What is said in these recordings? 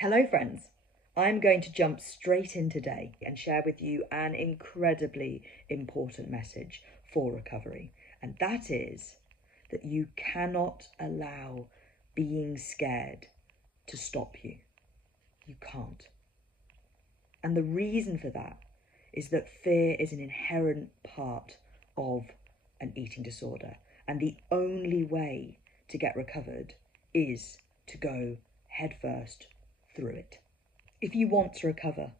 Hello friends, I'm going to jump straight in today and share with you an incredibly important message for recovery, and that is that you cannot allow being scared to stop you. You can't. And the reason for that is that fear is an inherent part of an eating disorder, and the only way to get recovered is to go headfirst through it. If you want to recover,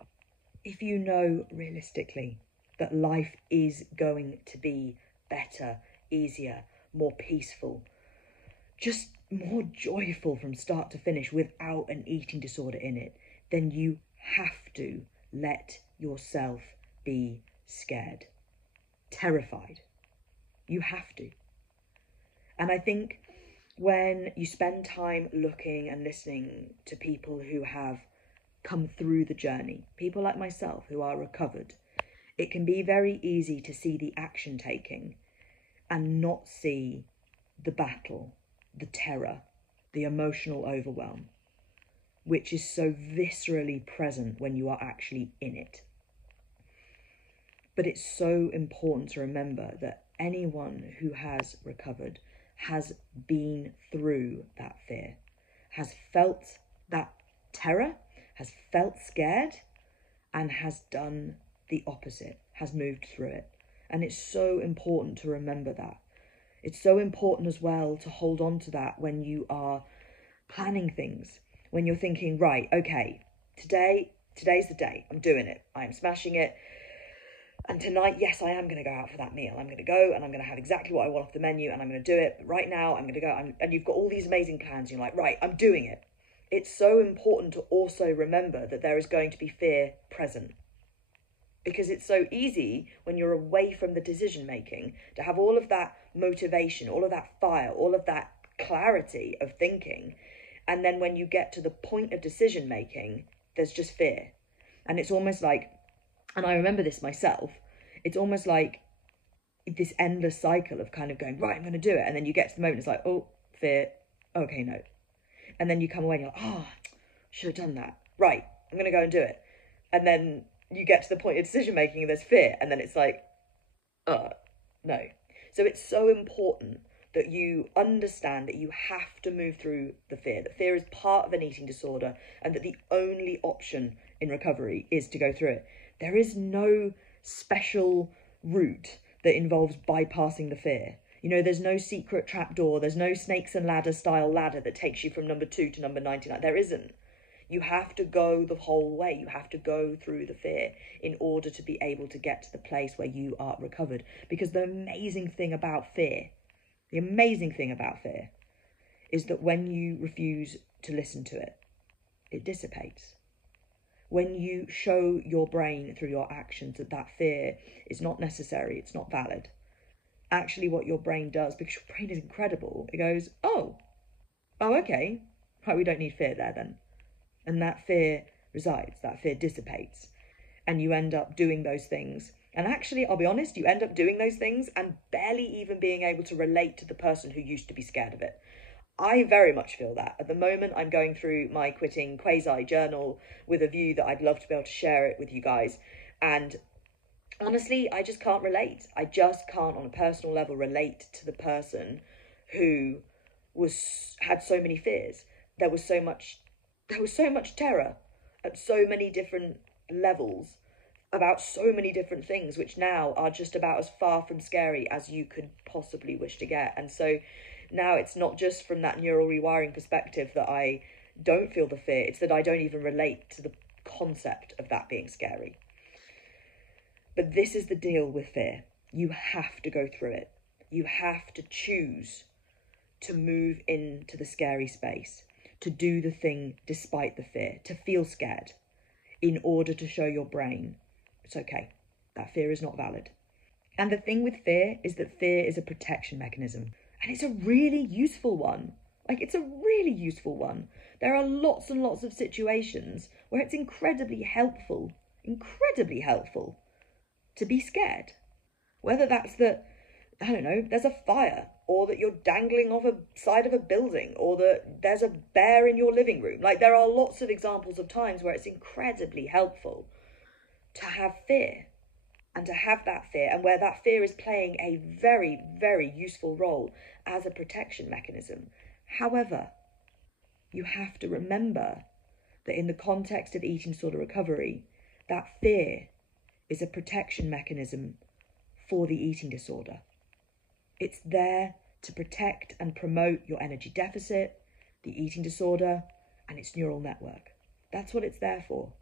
if you know realistically that life is going to be better, easier, more peaceful, just more joyful from start to finish without an eating disorder in it, then you have to let yourself be scared, terrified. You have to. And I think when you spend time looking and listening to people who have come through the journey, people like myself who are recovered, it can be very easy to see the action taking and not see the battle, the terror, the emotional overwhelm, which is so viscerally present when you are actually in it. But it's so important to remember that anyone who has recovered has been through that fear, has felt that terror, has felt scared, and has done the opposite, has moved through it. And it's so important to remember that. It's so important as well to hold on to that when you are planning things, when you're thinking, right, okay, today's the day, I'm doing it, I am smashing it. And tonight, yes, I am going to go out for that meal. I'm going to go and I'm going to have exactly what I want off the menu and I'm going to do it. But right now, I'm going to go. And you've got all these amazing plans. You're like, right, I'm doing it. It's so important to also remember that there is going to be fear present. Because it's so easy when you're away from the decision making to have all of that motivation, all of that fire, all of that clarity of thinking. And then when you get to the point of decision making, there's just fear. And it's almost like, and I remember this myself, it's almost like this endless cycle of kind of going, right, I'm going to do it. And then you get to the moment, it's like, oh, fear, okay, no. And then you come away and you're like, oh, should have done that. Right, I'm going to go and do it. And then you get to the point of decision making and there's fear. And then it's like, no. So it's so important that you understand that you have to move through the fear, that fear is part of an eating disorder and that the only option in recovery is to go through it. There is no special route that involves bypassing the fear. You know, there's no secret trapdoor. There's no snakes and ladder style ladder that takes you from number 2 to number 99. There isn't. You have to go the whole way. You have to go through the fear in order to be able to get to the place where you are recovered. Because the amazing thing about fear is that when you refuse to listen to it, it dissipates. When you show your brain through your actions that that fear is not necessary, it's not valid, actually what your brain does, because your brain is incredible, it goes, oh, okay, right, we don't need fear there then. And that fear resides, that fear dissipates, and you end up doing those things. And actually, I'll be honest, you end up doing those things and barely even being able to relate to the person who used to be scared of it. I very much feel that. At the moment, I'm going through my quitting quasi journal with a view that I'd love to be able to share it with you guys. And honestly, I just can't relate. I just can't, on a personal level, relate to the person who had so many fears. There was so much terror at so many different levels about so many different things, which now are just about as far from scary as you could possibly wish to get. And so now it's not just from that neural rewiring perspective that I don't feel the fear, it's that I don't even relate to the concept of that being scary. But this is the deal with fear. You have to go through it. You have to choose to move into the scary space, to do the thing despite the fear, to feel scared in order to show your brain it's okay, that fear is not valid. And the thing with fear is that fear is a protection mechanism. And it's a really useful one. It's a really useful one. There are lots and lots of situations where it's incredibly helpful to be scared. Whether that's that, I don't know, there's a fire or that you're dangling off a side of a building, or that there's a bear in your living room. Like, there are lots of examples of times where it's incredibly helpful to have fear, and to have that fear, and where that fear is playing a very, very useful role as a protection mechanism. However, you have to remember that in the context of eating disorder recovery, that fear is a protection mechanism for the eating disorder. It's there to protect and promote your energy deficit, the eating disorder, and its neural network. That's what it's there for.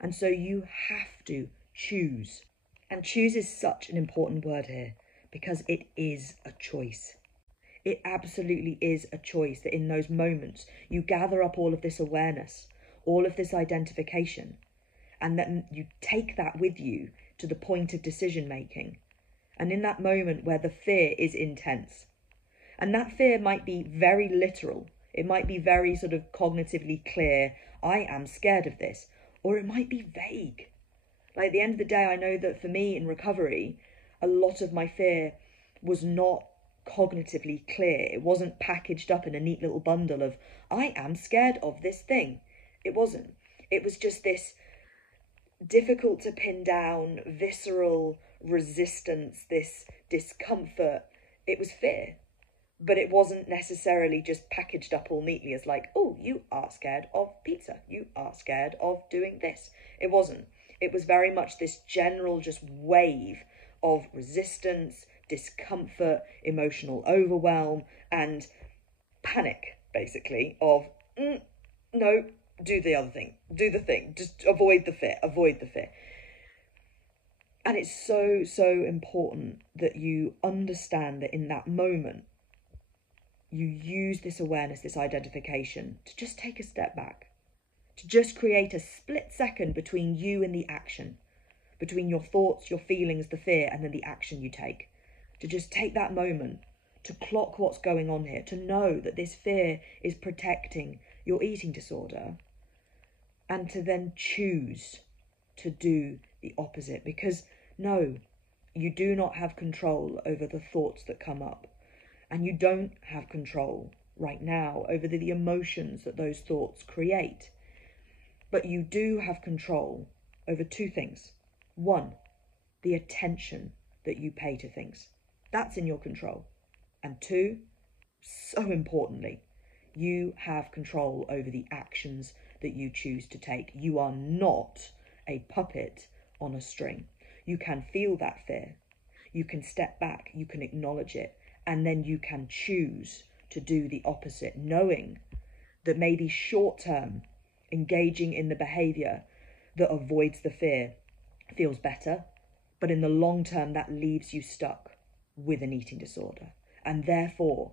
And so you have to choose. And choose is such an important word here, because it is a choice. It absolutely is a choice, that in those moments you gather up all of this awareness, all of this identification, and then you take that with you to the point of decision making. And in that moment where the fear is intense, and that fear might be very literal, it might be very sort of cognitively clear, I am scared of this, or it might be vague. Like, at the end of the day, I know that for me in recovery, a lot of my fear was not cognitively clear. It wasn't packaged up in a neat little bundle of, I am scared of this thing. It wasn't. It was just this difficult to pin down, visceral resistance, this discomfort. It was fear, but it wasn't necessarily just packaged up all neatly as like, oh, you are scared of pizza. You are scared of doing this. It wasn't. It was very much this general just wave of resistance, discomfort, emotional overwhelm, and panic, basically, of, no, do the other thing, do the thing, just avoid the fear. And it's so, so important that you understand that in that moment, you use this awareness, this identification, to just take a step back, to just create a split second between you and the action, between your thoughts, your feelings, the fear, and then the action you take. To just take that moment to clock what's going on here, to know that this fear is protecting your eating disorder, and to then choose to do the opposite. Because no, you do not have control over the thoughts that come up, and you don't have control right now over the emotions that those thoughts create. But you do have control over two things. One, the attention that you pay to things. That's in your control. And two, so importantly, you have control over the actions that you choose to take. You are not a puppet on a string. You can feel that fear. You can step back, you can acknowledge it, and then you can choose to do the opposite, knowing that maybe short-term engaging in the behaviour that avoids the fear feels better, but in the long term that leaves you stuck with an eating disorder. And therefore,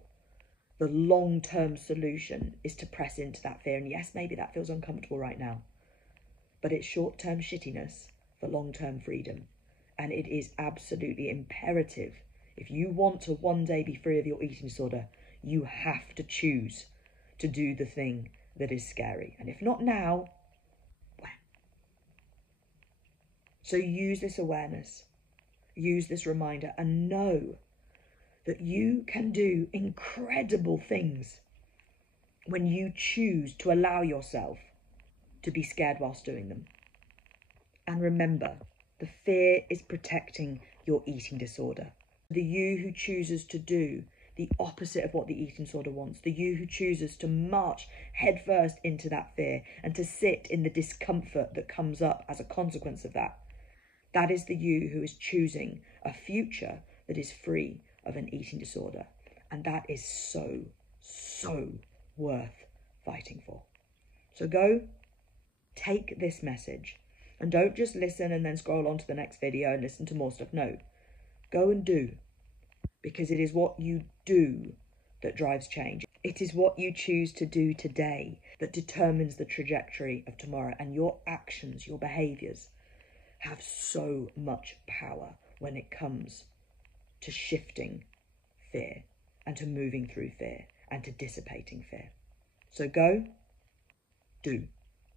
the long-term solution is to press into that fear. And yes, maybe that feels uncomfortable right now, but it's short-term shittiness for long-term freedom. And it is absolutely imperative, if you want to one day be free of your eating disorder, you have to choose to do the thing that is scary. And if not now, when? So use this awareness, use this reminder, and know that you can do incredible things when you choose to allow yourself to be scared whilst doing them. And remember, the fear is protecting your eating disorder. The you who chooses to do the opposite of what the eating disorder wants, the you who chooses to march headfirst into that fear and to sit in the discomfort that comes up as a consequence of that, that is the you who is choosing a future that is free of an eating disorder. And that is so, so worth fighting for. So go, take this message, and don't just listen and then scroll on to the next video and listen to more stuff. No, go and do. Because it is what you do that drives change. It is what you choose to do today that determines the trajectory of tomorrow. And your actions, your behaviours, have so much power when it comes to shifting fear and to moving through fear and to dissipating fear. So go, do.